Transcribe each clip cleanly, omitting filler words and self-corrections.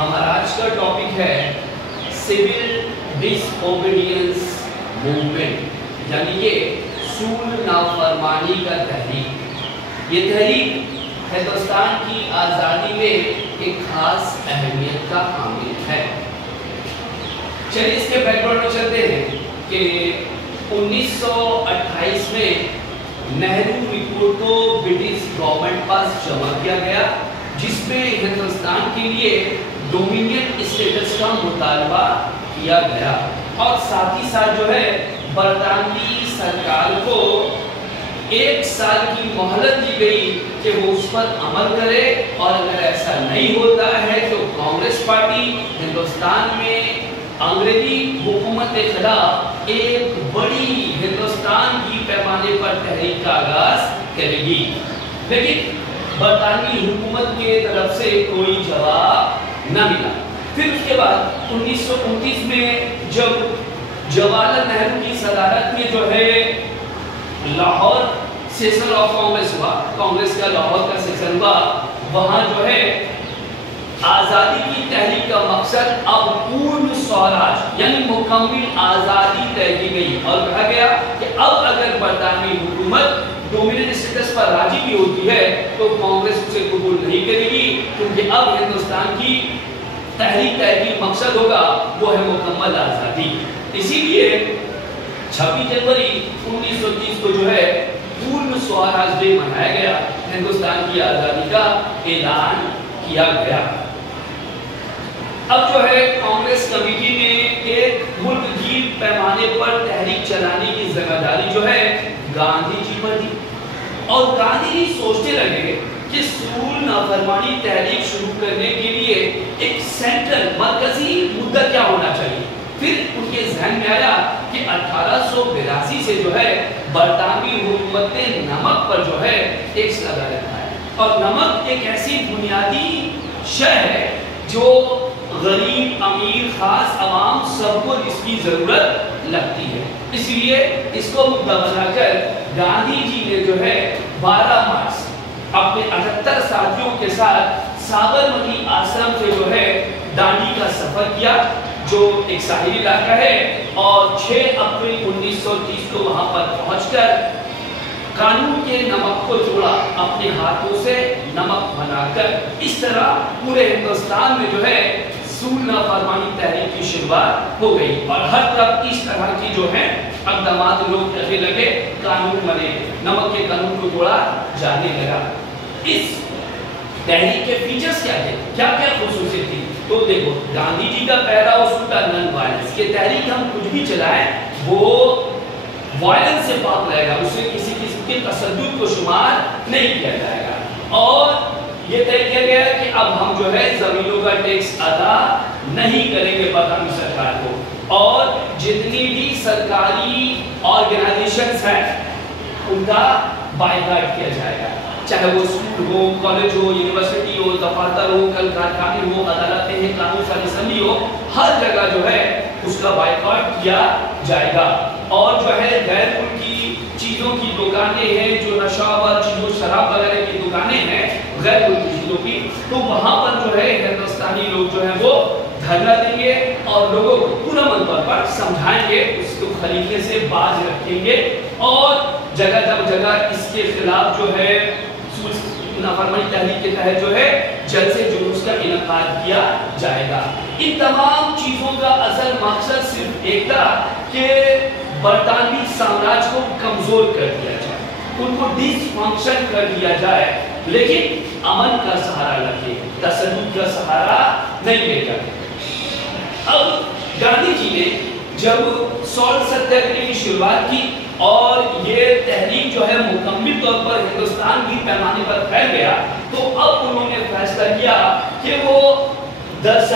हमारा आज का टॉपिक है सिविल डिसओबीडियंस मूवमेंट, यानी कि सूल नाफरमानी का तहरीक। ये तहरीक हिंदुस्तान की आज़ादी में एक खास अहमियत का हामिल है। चलिए इसके बैकग्राउंड में चलते हैं कि 1928 में नेहरू रिपोर्ट को ब्रिटिश गवर्नमेंट पास जमा किया गया, जिसमें हिंदुस्तान के लिए डोमिनियन स्टेटस का मुतालबा किया गया और साथ ही साथ जो है बरतानवी सरकार को 1 साल की मोहलत दी गई कि वो उस पर अमल करे, और अगर ऐसा नहीं होता है तो कांग्रेस पार्टी हिंदुस्तान में अंग्रेजी हुकूमत के खिलाफ एक बड़ी हिंदुस्तान की पैमाने पर तहरीक का आगाज करेगी। लेकिन बरतानवी हुकूमत के तरफ से कोई जवाब न मिला। फिर उसके बाद 1929 में जब जवाहरलाल नेहरू की सदारत में जो है लाहौर सेशन ऑफ कांग्रेस हुआ, कांग्रेस का लाहौर का सेशन हुआ, वहां जो है आजादी की तहरीक का मकसद अब पूर्ण स्वराज यानी मुकम्मल आजादी तय की गई और कहा गया कि अब अगर बरतानवी हुकूमत डोमिनियन स्टेटस पर राजी भी होती है तो कांग्रेस उसे कबूल नहीं करेगी, क्योंकि अब हिंदुस्तान की तहरीक का एक मकसद होगा, वो है मुकम्मल आजादी। इसीलिए 26 जनवरी 1930 को जो है पूर्ण स्वराज डे मनाया गया, हिंदुस्तान की आजादी का ऐलान किया गया। अब जो है कांग्रेस कमेटी ने एक मुल्कगीर पैमाने पर तहरीक चलाने की जिम्मेदारी जो है गांधी जी पर दी, और गांधी जी सोचने लगे कि सूल नाफरमानी तहरीक शुरू करने के लिए एक सेंट्रल मरकजी मुद्दा क्या होना चाहिए। फिर उनके जहन में आया कि 1882 से जो है बरतानवी हुकूमत ने नमक पर जो है टैक्स लगा रखा है, और नमक एक ऐसी बुनियादी शय है जो गरीब अमीर खास अवाम सबको इसकी जरूरत लगती है। इसलिए इसको मुद्दा बनाकर गांधी जी ने जो है 12 मार्च अपने 78 साथियों के साथ साबरमती आश्रम से जो है दांडी का सफर किया, जो एक साहिली इलाका है, और 6 अप्रैल 1930 को वहां पर पहुंचकर कानून के नमक को जोड़ा, अपने हाथों से नमक बनाकर। इस तरह पूरे हिंदुस्तान में जो है सूल नाफरमानी तहरीक की शुरुआत हो गई, और हर तरफ इस तरह की जो है अक़दामात लोग करने लगे, कानून बने, नमक के कानून को जोड़ा जाने लगा। इस तहरीक के फीचर्स क्या थे, क्या क्या खुसूसियत थी, तो देखो गांधी जी का पहला उसूल था नॉन वायलेंस। ये तहरीक हम कुछ भी चलाएं वो वायलेंस से पाक रहेगा, उससे किसी किस्म के तशद्दुद को शुमार नहीं किया जाएगा। और ये तय किया गया कि अब हम जो है जमीनों का टैक्स अदा नहीं करेंगे बरतानवी सरकार को, और जितनी भी सरकारी ऑर्गेनाइजेशंस हैं उनका बायकॉट किया जाएगा, चाहे वो स्कूल हो, कॉलेज हो, यूनिवर्सिटी हो, दफातर हो, कल कारखाने हो, अदालतें हैं, कानून सारी असम्बली हो, हर जगह जो है उसका बायकॉट किया जाएगा। और जो है गैर मुल्की चीज़ों की दुकानें हैं, जो नशावर चीज़ों शराब वगैरह की दुकानें हैं गैर मुल्की चीज़ों की, तो वहाँ पर जो है हिंदुस्तानी लोग जो है वो धरना देंगे और लोगों को पूरा तौर पर समझाएंगे, उसको खरीदने से बाज रखेंगे, और जगह जगह इसके खिलाफ जो है नाफरमानी तहरीक के तहत जो है जलसे जुलूस का इनेकाद किया जाएगा। इन तमाम चीजों का असल मकसद सिर्फ एक था कि बरतानवी साम्राज्य को कमजोर कर दिया जाए, उनको डिसफंक्शन कर दिया जाए, लेकिन अमन का सहारा लगे, तशद्दुद का सहारा नहीं लेगा। अब गांधी जी ने जब सॉल्ट सत्याग्रह की शुरुआत की और ये तहरीक जो है मुकम्मल तौर पर हिंदुस्तान की पैमाने पर फैल गया, तो अब उन्होंने फैसला किया कि वो 10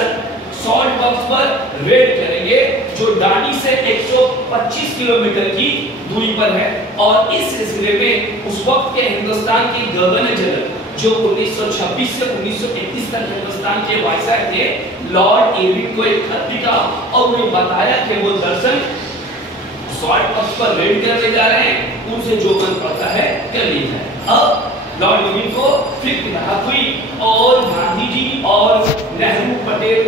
सॉल्ट बॉक्स पर रेड करेंगे, जो दांडी से 125 किलोमीटर की दूरी पर है। और इस सिलसिले में उस वक्त के हिंदुस्तान के गवर्नर जनरल, जो 1926 से 1931 तक हिंदुस्तान के वायसराय थे, लॉर्ड इरविन को एक खत लिखा और उन्हें बताया कि वो दरअसल सॉल्ट बॉक्स पर रेड करने जा रहे हैं, उनसे जो मन पड़ता है कर लीजिए। अब लॉर्ड इरविन को फिक्र हुई और गांधी जी और नेहरू, पटेल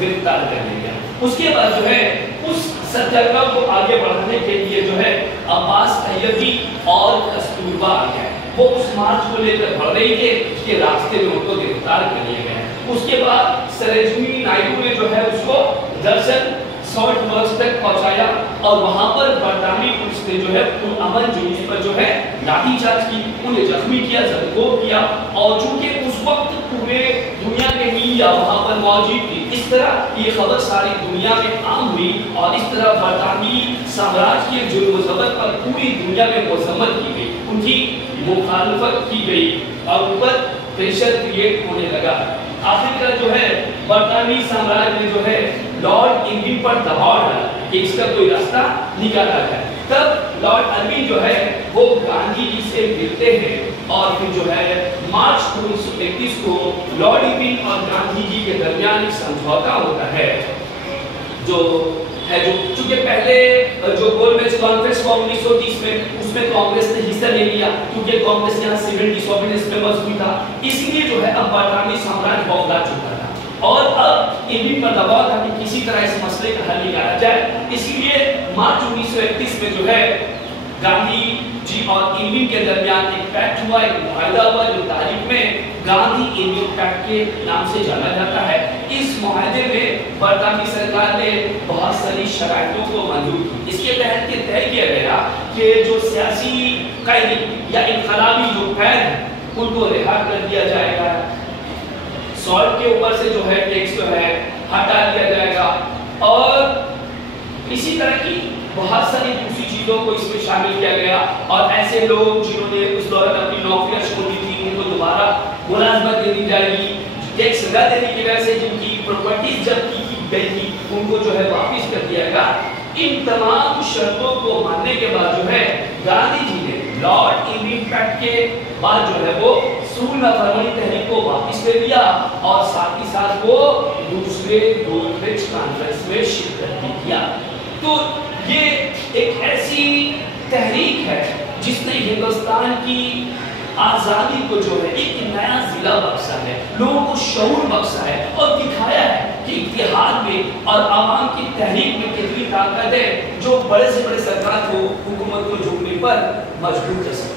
गिरफ्तार कर लिया। उसके बाद जो है उस सत्याग्रह को आगे बढ़ाने के लिए जो है अब्बास अय्यबी और कस्तूरबा आ गया। वो उस मार्च को लेकर बढ़ रही थे, उसके रास्ते में उनको गिरफ्तार कर लिया गया। उसके बाद सरोजिनी नायडू ने जो है उसको दरअसल सॉल्ट वर्क्स तक पहुंचाया और वहां पर बरतानवी पुलिस ने जो है अमन जुलूस पर जो है लाठीचार्ज की, उन्हें जख्मी किया, जख्मी किया। और चूंकि उस वक्त पूरे दुनिया के मीडिया वहां पर मौजूद थी, इस तरह ये खबर सारी दुनिया में आम हुई और इस तरह बरतानवी साम्राज्य के जुल्म ज़बर पर पूरी दुनिया में मजम्मत की गई, उनकी मुखालफत की गई और उन पर प्रेशर क्रिएट होने लगा। आखिरकार जो है बरतानवी साम्राज्य ने जो है लॉर्ड इरविन पर दबाव डाला कि इसका कोई रास्ता निकाला जाए। तब लॉर्ड इरविन जो है वो गांधी जी से मिलते हैं और फिर जो है मार्च 1931 को लॉर्ड इरविन और गांधी जी के दरमियान एक समझौता होता है, जो चूंकि पहले जो गोलमेज कॉन्फ्रेंस हुआ 1930 में, उसमें कांग्रेस ने हिस्सा नहीं लिया क्योंकि कांग्रेस यहाँ सिविल डिसोबीडियंस में मजबूत था, इसलिए जो है अब बरतानवी साम्राज्य बौखला चुका था और अब इरविन पर दबाव था कि किसी तरह इस मसले का हल निकाला जाए। इसीलिए मार्च 1931 में जो है गांधी जी और इरविन के दरमियान एक पैक्ट हुआ, एक मुआहदा हुआ, जो तारीख में गांधी इरविन पैक्ट के नाम से जाना जाता है। इस मुआहदे में बरतानवी सरकार ने बहुत सारी शराइतों को मंजूर की। इसके तहत ये तय किया गया कि जो सियासी कैदी या इनकलाबी जो कैद हैं उनको रिहा कर दिया जाएगा, सॉल्ट के ऊपर से जो है टैक्स जो है हटा दिया जाएगा और इसी तरह की बहुत सारी दूसरी चीजों को इसमें शामिल किया गया। और ऐसे लोग जिन्होंने उस दौरान अपनी नौकरियां छोड़ दी थी उनको दोबारा मुलाजमत दे दी जाएगी, टैक्स न देने की वजह से जिनकी प्रॉपर्टीज जब्त की गई थी उनको जो है वापस कर दिया गया। इन तमाम शर्तों को मानने के बाद जो है गांधी जी ने लॉर्ड इरविन पैक्ट के बाद जो है वो 16 फरवरी तहरीक को वापस ले लिया और साथ ही साथ वो दूसरे गोलमेज कॉन्फ्रेंस में शिरकत भी किया। तो ये एक ऐसी तहरीक है जिसने हिंदुस्तान की आज़ादी को जो है एक नया जिला बख्शा है, लोगों को शऊर बख्शा है और दिखाया है कि इत्तेहाद में और आवाम की तहरीक में कितनी ताकत है जो बड़े से बड़े सरकार को हुकूमत को झुकने पर मजबूर कर सकती है।